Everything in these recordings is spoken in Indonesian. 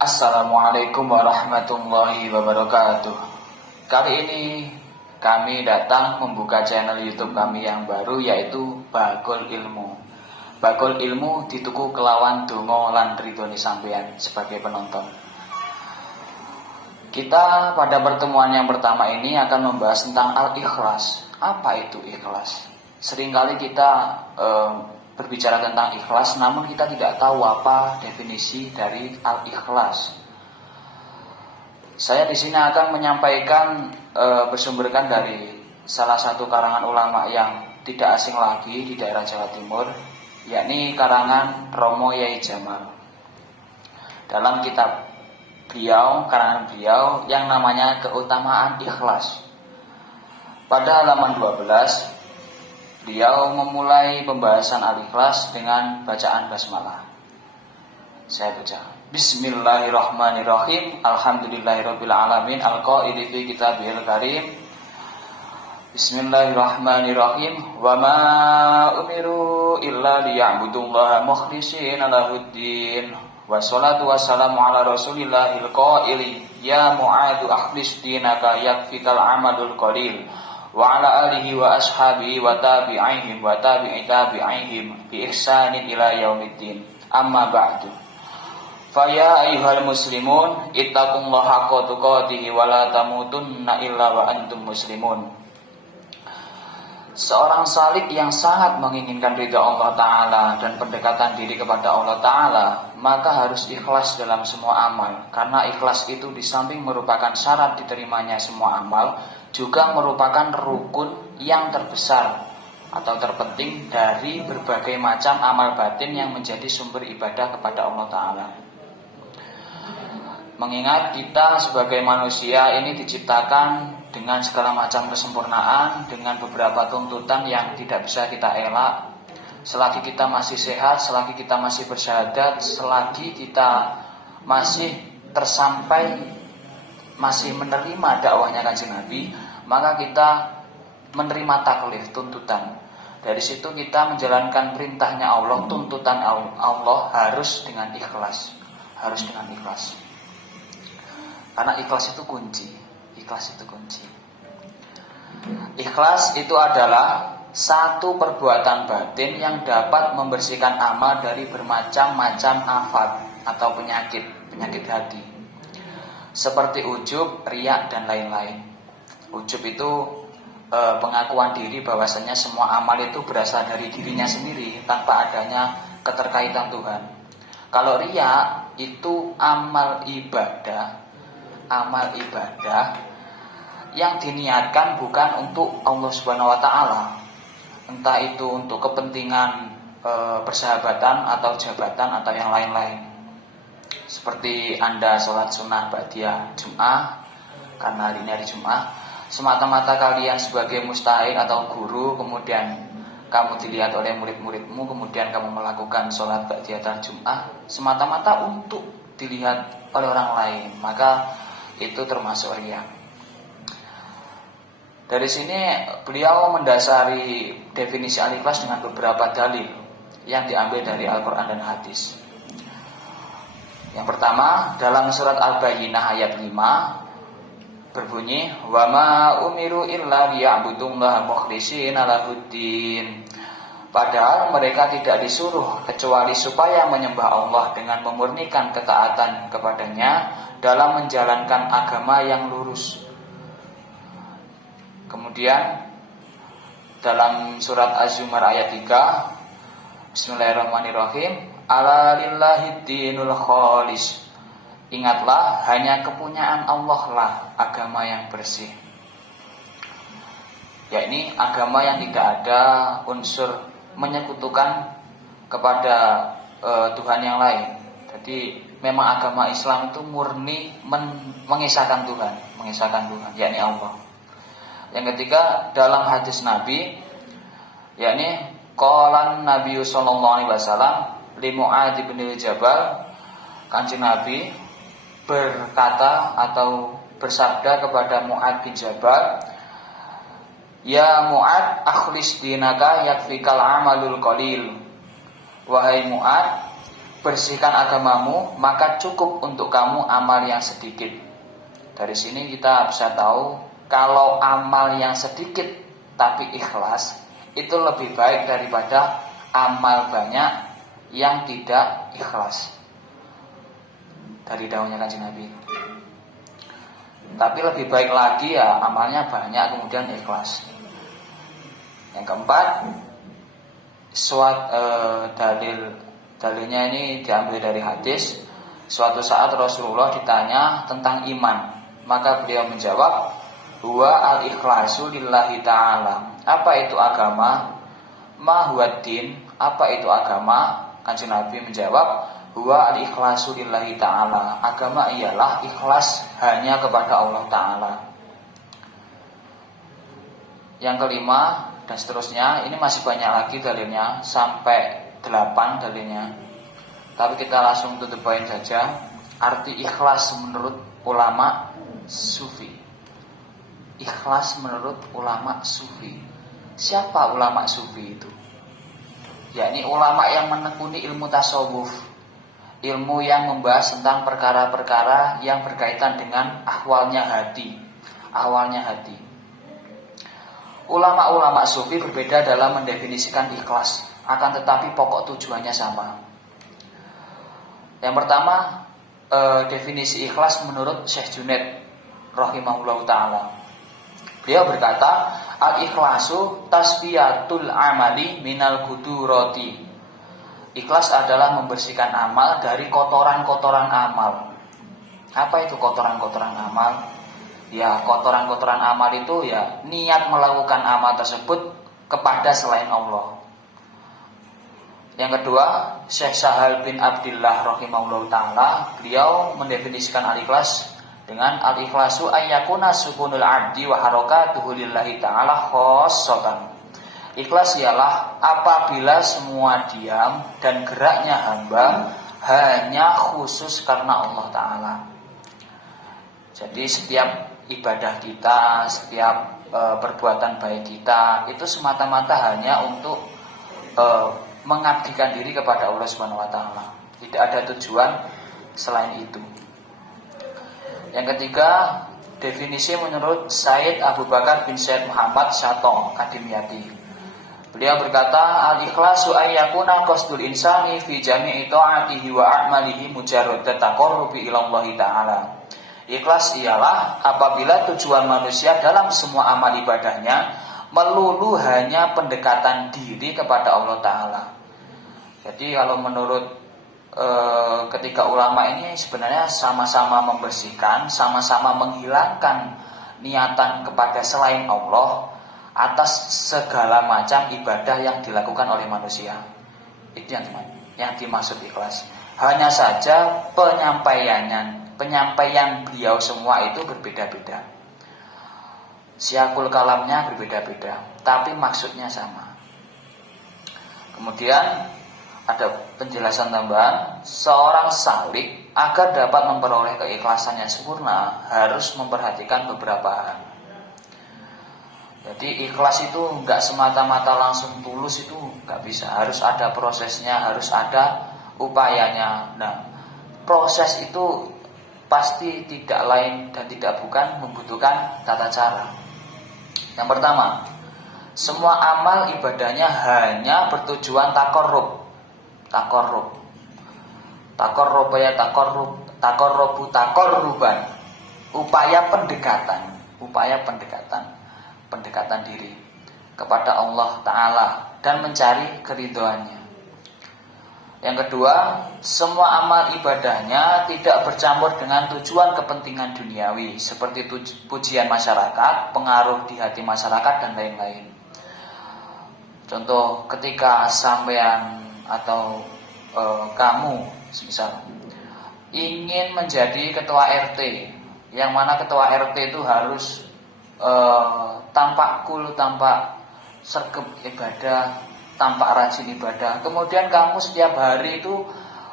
Assalamualaikum warahmatullahi wabarakatuh. Kali ini kami datang membuka channel YouTube kami yang baru, yaitu Bagul Ilmu. Bagul Ilmu dituku kelawan donga lan ridhone sampeyan sebagai penonton. Kita pada pertemuan yang pertama ini akan membahas tentang al-ikhlas. Apa itu ikhlas? Seringkali kita berbicara tentang ikhlas, namun kita tidak tahu apa definisi dari al-ikhlas. Saya di sini akan menyampaikan bersumberkan dari salah satu karangan ulama yang tidak asing lagi di daerah Jawa Timur, yakni karangan Romo Yai Jamal. Dalam kitab karangan beliau yang namanya Keutamaan Ikhlas, pada halaman 12 beliau memulai pembahasan al-ikhlas dengan bacaan basmalah. Saya baca. Bismillahirrahmanirrahim. Alhamdulillahirabbil alamin al-qaili fi kitabihil karim. Bismillahirrahmanirrahim. Wa ma umiru illa liya'budullaha mukhlishina lahuddin. Wassalatu wassalamu ala rasulillahil qaili ya mu'adu akhlis dinaka yakfikal amalul qalil. Wa ala alihi wa ashabihi wa tabi'ihim wa tabi'i tabi'ihim bi ihsanin ila yaumiddin. Amma ba'du. Fa ya ayyuhal muslimun ittaqullaha haqqa tuqatih wa la tamutunna illa wa antum muslimun. Seorang salik yang sangat menginginkan ridha Allah Ta'ala dan pendekatan diri kepada Allah Ta'ala, maka harus ikhlas dalam semua amal. Karena ikhlas itu di samping merupakan syarat diterimanya semua amal, juga merupakan rukun yang terbesar atau terpenting dari berbagai macam amal batin yang menjadi sumber ibadah kepada Allah Ta'ala. Mengingat kita sebagai manusia ini diciptakan dengan segala macam kesempurnaan, dengan beberapa tuntutan yang tidak bisa kita elak. Selagi kita masih sehat, selagi kita masih bersyahadat, selagi kita masih masih menerima dakwahnya Kanjeng Nabi, maka kita menerima taklif, tuntutan. Dari situ kita menjalankan perintahnya Allah, tuntutan Allah harus dengan ikhlas. Harus dengan ikhlas. Karena ikhlas itu kunci. Ikhlas itu kunci. Ikhlas itu adalah satu perbuatan batin yang dapat membersihkan amal dari bermacam-macam afat atau penyakit hati, seperti ujub, riya, dan lain-lain. Ujub itu pengakuan diri bahwasanya semua amal itu berasal dari dirinya sendiri tanpa adanya keterkaitan Tuhan. Kalau riya itu amal ibadah yang diniatkan bukan untuk Allah Subhanahu wa Ta'ala, entah itu untuk kepentingan persahabatan atau jabatan atau yang lain-lain. Seperti Anda sholat sunnah ba'diyah Jum'ah karena hari ini hari Jum'ah, semata-mata kalian sebagai mustahik atau guru, kemudian kamu dilihat oleh murid-muridmu, kemudian kamu melakukan sholat ba'diyah Jum'ah semata-mata untuk dilihat oleh orang lain, maka itu termasuk riya. Dari sini beliau mendasari definisi al-ikhlas dengan beberapa dalil yang diambil dari Al-Quran dan hadis. Yang pertama, dalam surat Al-Bayyinah ayat 5 berbunyi, wa ma umiru illa liya'budullaha mukhlishina lahuddin. Padahal mereka tidak disuruh kecuali supaya menyembah Allah dengan memurnikan ketaatan kepadanya dalam menjalankan agama yang lurus. Kemudian dalam surat Az-Zumar ayat 3, Bismillahirrahmanirrahim, ala lillahi dinul khalis. Ingatlah, hanya kepunyaan Allah lah agama yang bersih. Yakni agama yang tidak ada unsur menyekutukan kepada Tuhan yang lain. Jadi memang agama Islam itu murni mengisahkan Tuhan, yakni Allah. Yang ketiga, dalam hadis Nabi, yakni qalan Nabi sallallahu alaihi wasallam li Mu'adz bin Jabal, Kanjeng Nabi berkata atau bersabda kepada Mu'adz bin Jabal, ya Mu'adz akhlis dinaka yakfikal amalul qalil. Wahai Mu'adz, bersihkan agamamu, maka cukup untuk kamu amal yang sedikit. Dari sini kita bisa tahu kalau amal yang sedikit tapi ikhlas itu lebih baik daripada amal banyak yang tidak ikhlas. Dari dawuhnya Kanjeng Nabi. Tapi lebih baik lagi ya amalnya banyak kemudian ikhlas. Yang keempat, dalilnya ini diambil dari hadis. Suatu saat Rasulullah ditanya tentang iman, maka beliau menjawab, huwa al-ikhlasu lillahi ta'ala. Apa itu agama? Ma huwa din? Apa itu agama? Kanjeng Nabi menjawab, huwa al-ikhlasu lillahi ta'ala. Agama ialah ikhlas hanya kepada Allah Ta'ala. Yang kelima dan seterusnya, ini masih banyak lagi dalilnya, sampai 8 dalilnya. Tapi kita langsung tutup poin saja. Arti ikhlas menurut ulama sufi. Ikhlas menurut ulama sufi. Siapa ulama sufi itu? Yakni ulama yang menekuni ilmu tasawuf, ilmu yang membahas tentang perkara-perkara yang berkaitan dengan ahwalnya hati. Ulama-ulama sufi berbeda dalam mendefinisikan ikhlas, akan tetapi pokok tujuannya sama. Yang pertama, definisi ikhlas menurut Syekh Junaid rahimahullahu ta'ala. Beliau berkata, al-ikhlasu tasfiyatul amali minal kudurati. Ikhlas adalah membersihkan amal dari kotoran-kotoran amal. Apa itu kotoran-kotoran amal? Ya, kotoran-kotoran amal itu ya niat melakukan amal tersebut kepada selain Allah. Yang kedua, Syekh Sahal bin Abdillah rahimahullah ta'ala, beliau mendefinisikan al-ikhlas dengan al-ikhlasu ayyakuna sukunul abdi wa harakatuhu lillahi ta'ala khossatan. Ikhlas ialah apabila semua diam dan geraknya hamba hanya khusus karena Allah Ta'ala. Jadi setiap ibadah kita, setiap perbuatan baik kita itu semata-mata hanya untuk mengabdikan diri kepada Allah Subhanahu wa taala. Tidak ada tujuan selain itu. Yang ketiga, definisi menurut Said Abu Bakar bin Said Muhammad Syatong Kadimyati. Beliau berkata, al-ikhlasu ayyakuna qasdul insani fi jami'i ta'atihi wa a'malihi mujarrad taqarrubi ila Allah taala. Ikhlas ialah apabila tujuan manusia dalam semua amal ibadahnya melulu hanya pendekatan diri kepada Allah Ta'ala. Jadi kalau menurut ketiga ulama ini sebenarnya sama-sama membersihkan, sama-sama menghilangkan niatan kepada selain Allah atas segala macam ibadah yang dilakukan oleh manusia. Itu yang dimaksud ikhlas. Hanya saja penyampaian beliau semua itu berbeda-beda. Siakul kalamnya berbeda-beda, tapi maksudnya sama. Kemudian ada penjelasan tambahan, seorang salik agar dapat memperoleh keikhlasan yang sempurna harus memperhatikan beberapa hal. Jadi ikhlas itu enggak semata-mata langsung tulus, itu enggak bisa. Harus ada prosesnya, harus ada upayanya. Nah, proses itu pasti tidak lain dan tidak bukan membutuhkan tata cara. Yang pertama, semua amal ibadahnya hanya bertujuan takorruban. Upaya pendekatan diri kepada Allah Ta'ala dan mencari keridhoannya. Yang kedua, semua amal ibadahnya tidak bercampur dengan tujuan kepentingan duniawi seperti pujian masyarakat, pengaruh di hati masyarakat dan lain-lain. Contoh, ketika sampean atau kamu misal ingin menjadi ketua RT, yang mana ketua RT itu harus tampak cool, tampak sergap ibadah, tampak rajin ibadah. Kemudian kamu setiap hari itu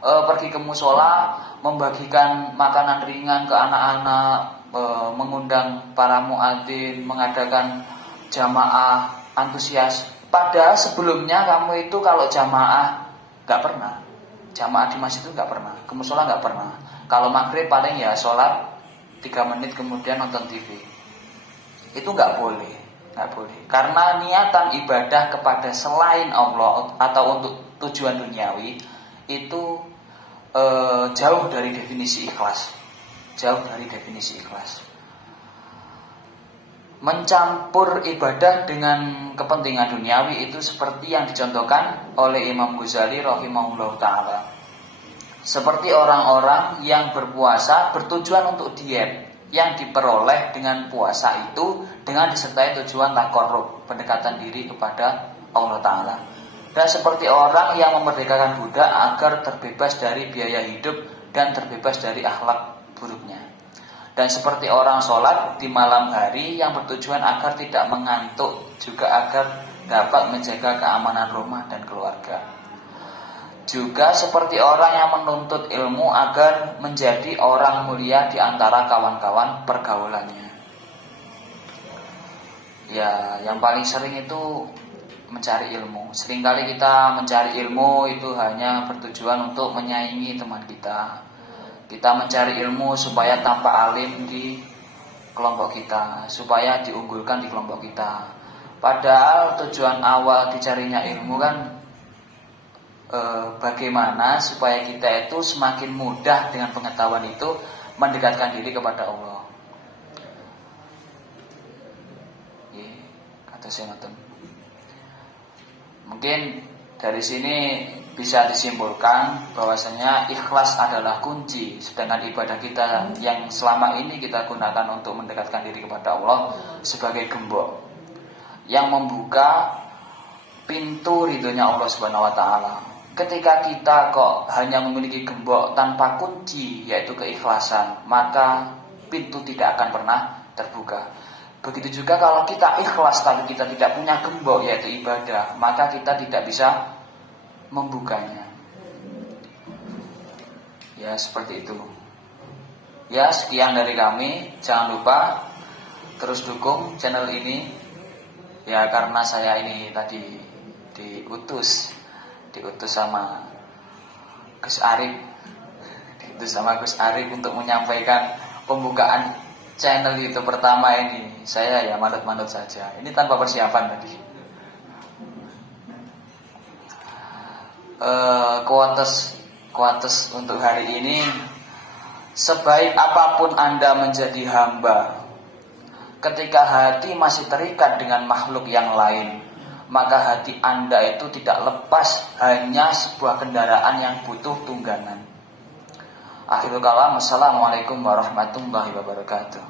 pergi ke musola, membagikan makanan ringan ke anak-anak, mengundang para muadzin, mengadakan jamaah antusias. Padahal sebelumnya kamu itu kalau jamaah gak pernah. jamaah di masjid itu nggak pernah, ke musola nggak pernah. Kalau maghrib paling ya sholat 3 menit kemudian nonton TV. Itu nggak boleh, nggak boleh. Karena niatan ibadah kepada selain Allah atau untuk tujuan duniawi itu jauh dari definisi ikhlas, jauh dari definisi ikhlas. Mencampur ibadah dengan kepentingan duniawi itu seperti yang dicontohkan oleh Imam Ghazali rahimahullah ta'ala. Seperti orang-orang yang berpuasa bertujuan untuk diet, yang diperoleh dengan puasa itu dengan disertai tujuan takarrub, pendekatan diri kepada Allah Ta'ala. Dan seperti orang yang memerdekakan budak agar terbebas dari biaya hidup dan terbebas dari akhlak buruknya. Dan seperti orang sholat di malam hari yang bertujuan agar tidak mengantuk, juga agar dapat menjaga keamanan rumah dan keluarga. Juga seperti orang yang menuntut ilmu agar menjadi orang mulia di antara kawan-kawan pergaulannya. Ya, yang paling sering itu mencari ilmu. Seringkali kita mencari ilmu itu hanya bertujuan untuk menyaingi teman kita. Kita mencari ilmu supaya tampak alim di kelompok kita, supaya diunggulkan di kelompok kita. Padahal tujuan awal dicarinya ilmu kan bagaimana supaya kita itu semakin mudah dengan pengetahuan itu mendekatkan diri kepada Allah. Kata saya nonton. Mungkin dari sini bisa disimpulkan bahwasanya ikhlas adalah kunci, sedangkan ibadah kita yang selama ini kita gunakan untuk mendekatkan diri kepada Allah sebagai gembok yang membuka pintu ridhonya Allah Subhanahu wa taala. Ketika kita kok hanya memiliki gembok tanpa kunci, yaitu keikhlasan, maka pintu tidak akan pernah terbuka. Begitu juga kalau kita ikhlas tapi kita tidak punya gembok, yaitu ibadah, maka kita tidak bisa membukanya. Ya, seperti itu. Ya, sekian dari kami. Jangan lupa terus dukung channel ini. Ya, karena saya ini tadi diutus sama Gus Arif. Diutus sama Gus Arif untuk menyampaikan pembukaan channel itu pertama ini. Saya ya manut-manut saja. Ini tanpa persiapan tadi. Kuates untuk hari ini, sebaik apapun Anda menjadi hamba, ketika hati masih terikat dengan makhluk yang lain, maka hati Anda itu tidak lepas hanya sebuah kendaraan yang butuh tunggangan. Akhirul kalam, wassalamualaikum warahmatullahi wabarakatuh.